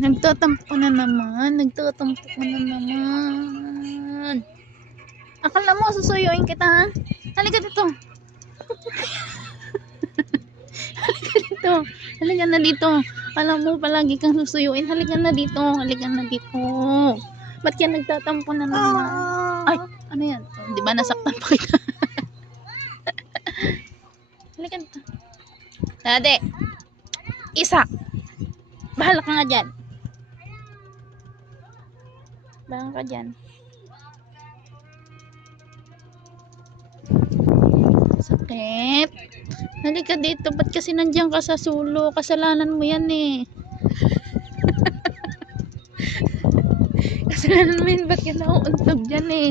Nagtatampo na naman. Nagtatampo ka na naman. Akala mo, susuyuin kita, ha? Halika dito. Halika dito. Halika na dito. Alam mo, palagi kang susuyuin. Halika na dito. Halika na dito. Ba't yan nagtatampo na naman? Ay, ano yan? Oh, di ba nasaktan pa kita? Halika dito. Dade. Isa. Bahala ka nga dyan. Bahala ka dyan. Sakit. Halika dito. Ba't kasi nandiyan ka sa sulo? Kasalanan mo yan eh. Kasalanan mo yan. Ba't ka nauuntog dyan eh?